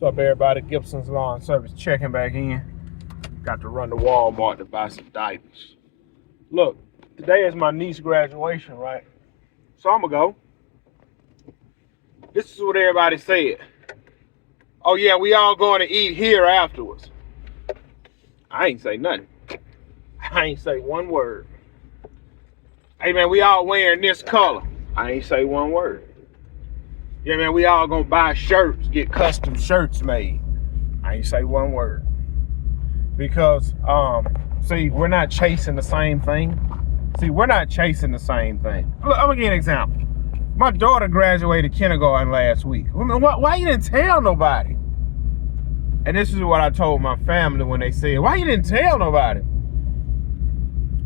What's up, everybody? Gibson's Lawn Service checking back in. Got to run to Walmart to buy some diapers. Look, today is my niece's graduation, right? So I'm gonna go. This is what everybody said. Oh yeah, we all going to eat here afterwards. I ain't say nothing. I ain't say one word. Hey man, we all wearing this color. I ain't say one word. Yeah man, we all gonna buy shirts, get custom shirts made. I ain't say one word. Because see, we're not chasing the same thing. We're not chasing the same thing. Look, I'm gonna give you an example. My daughter graduated kindergarten last week. Why you didn't tell nobody? And this is what I told my family when they said, why you didn't tell nobody?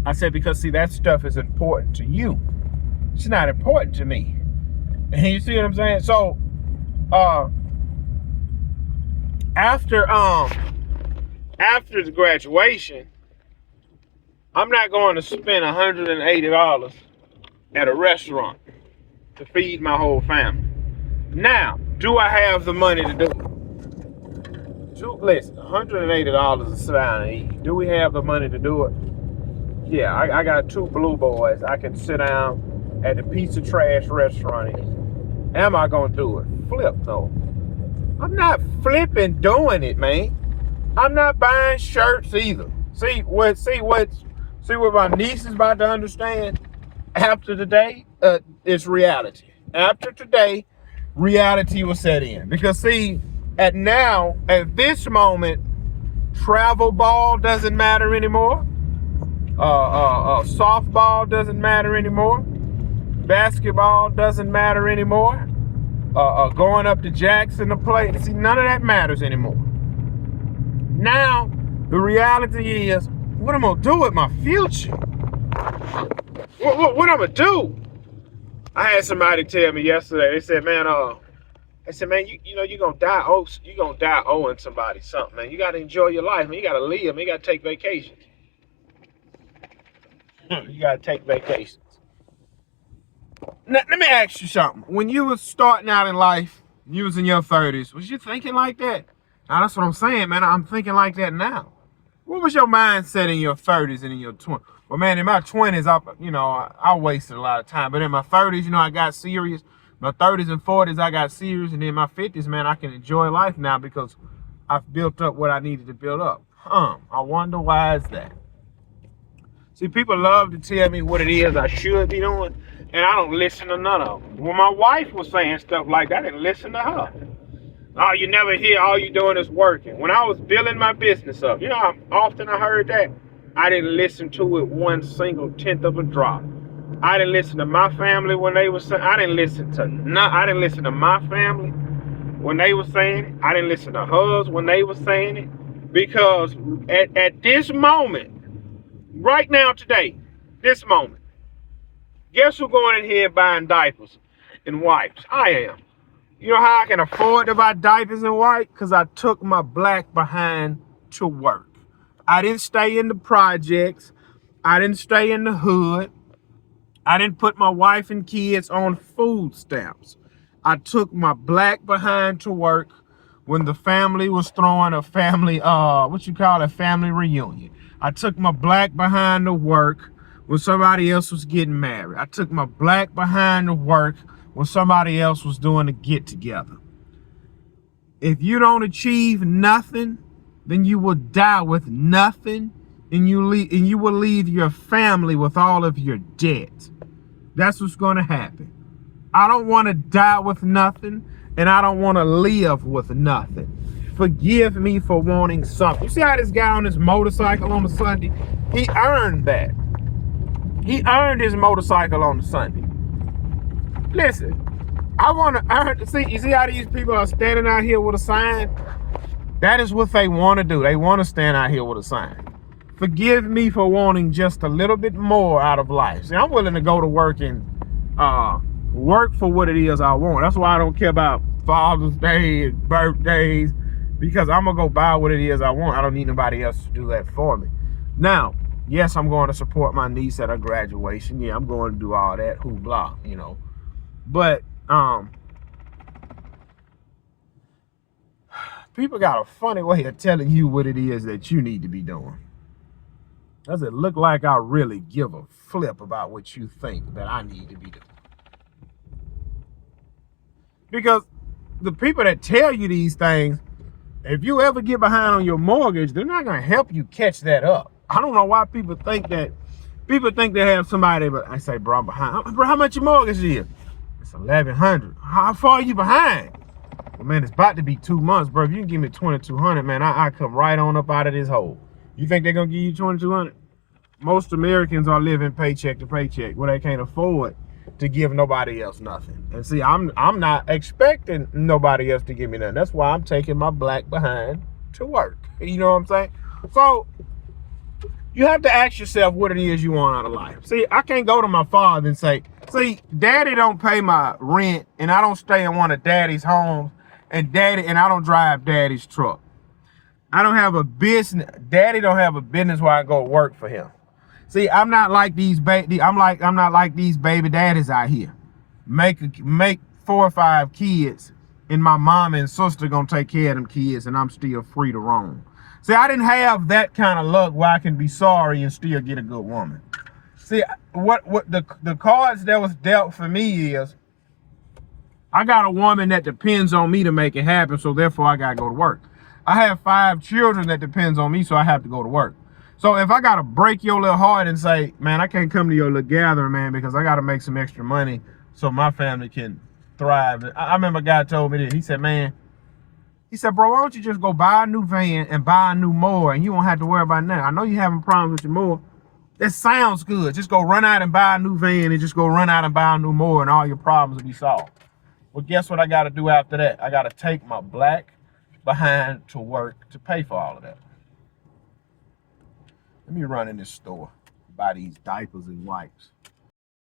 I said, because see, that stuff is important to you. It's not important to me. And you see what I'm saying? So after the graduation, I'm not going to spend $180 at a restaurant to feed my whole family. Now, do I have the money to do it? Listen, $180 to sit down and eat. Do we have the money to do it? Yeah, I got two blue boys. I can sit down at the pizza trash restaurant. Am I gonna do it? Flip though. I'm not flipping doing it, man. I'm not buying shirts either. See what my niece is about to understand after today? It's reality. After today, reality will set in. Because see, at this moment, travel ball doesn't matter anymore. Softball doesn't matter anymore. Basketball doesn't matter anymore. Going up to Jackson to play. See, none of that matters anymore. Now, the reality is, what I'm gonna do with my future? What I'm gonna do? I had somebody tell me yesterday. They said, man, you know, you're gonna die. You're gonna die owing somebody something, man. You gotta enjoy your life, man. You gotta live, man. You gotta take vacations. You gotta take vacations. Now, let me ask you something. When you was starting out in life, you was in your 30s, was you thinking like that? Now, that's what I'm saying, man. I'm thinking like that now. What was your mindset in your 30s and in your 20s? Well, man, in my 20s, I wasted a lot of time. But in my 30s, I got serious. My 30s and 40s, I got serious. And in my 50s, man, I can enjoy life now because I've built up what I needed to build up. I wonder why is that? See, people love to tell me what it is I should be doing, and I don't listen to none of them. When my wife was saying stuff like that, I didn't listen to her. Oh, you never hear all you doing is working. When I was building my business up, how often I heard that? I didn't listen to it one single tenth of a drop. I didn't listen to my family when they were saying. I didn't listen to my family when they were saying it. I didn't listen to hers when they were saying it. Because at this moment, right now, today, this moment, guess who's going in here and buying diapers and wipes? I am. You know how I can afford to buy diapers and wipes? Because I took my black behind to work. I didn't stay in the projects. I didn't stay in the hood. I didn't put my wife and kids on food stamps. I took my black behind to work when the family was throwing a family, family reunion. I took my black behind to work when somebody else was getting married. I took my black behind to work when somebody else was doing a get together. If you don't achieve nothing, then you will die with nothing, and you will leave your family with all of your debt. That's what's going to happen. I don't want to die with nothing, and I don't want to live with nothing. Forgive me for wanting something. You see how this guy on his motorcycle on the Sunday? He earned that. He earned his motorcycle on the Sunday. Listen, I want to earn. You see how these people are standing out here with a sign? That is what they want to do. They want to stand out here with a sign. Forgive me for wanting just a little bit more out of life. See, I'm willing to go to work and work for what it is I want. That's why I don't care about Father's Day and birthdays, because I'm going to go buy what it is I want. I don't need nobody else to do that for me. Now, yes, I'm going to support my niece at her graduation. Yeah, I'm going to do all that hoopla, But people got a funny way of telling you what it is that you need to be doing. Does it look like I really give a flip about what you think that I need to be doing? Because the people that tell you these things, if you ever get behind on your mortgage, they're not going to help you catch that up. I don't know why people think that. People think they have somebody, but I say, bro, I'm behind. Bro, how much your mortgage is? It's $1,100. How far are you behind? Well, man, it's about to be 2 months, bro. If you can give me $2,200, man, I come right on up out of this hole. You think they're going to give you $2,200? Most Americans are living paycheck to paycheck where they can't afford to give nobody else nothing. And see, I'm not expecting nobody else to give me nothing. That's why I'm taking my black behind to work. You know what I'm saying? So you have to ask yourself what it is you want out of life. See, I can't go to my father and say, see, daddy don't pay my rent and I don't stay in one of daddy's homes and I don't drive daddy's truck. I don't have a business. Daddy don't have a business where I go work for him. See, I'm not like these I'm not like these baby daddies out here. Make 4 or 5 kids, and my mom and sister gonna take care of them kids, and I'm still free to roam. See, I didn't have that kind of luck where I can be sorry and still get a good woman. See, what the cards that was dealt for me is, I got a woman that depends on me to make it happen, so therefore I gotta go to work. I have 5 children that depends on me, so I have to go to work. So if I gotta break your little heart and say, man, I can't come to your little gathering, man, because I gotta make some extra money so my family can thrive. I remember a guy told me this. He said, man, bro, why don't you just go buy a new van and buy a new mower and you won't have to worry about that. I know you're having problems with your mower. That sounds good. Just go run out and buy a new van and just go run out and buy a new mower and all your problems will be solved. Well, guess what I gotta do after that? I gotta take my black behind to work to pay for all of that. Let me run in this store, buy these diapers and wipes.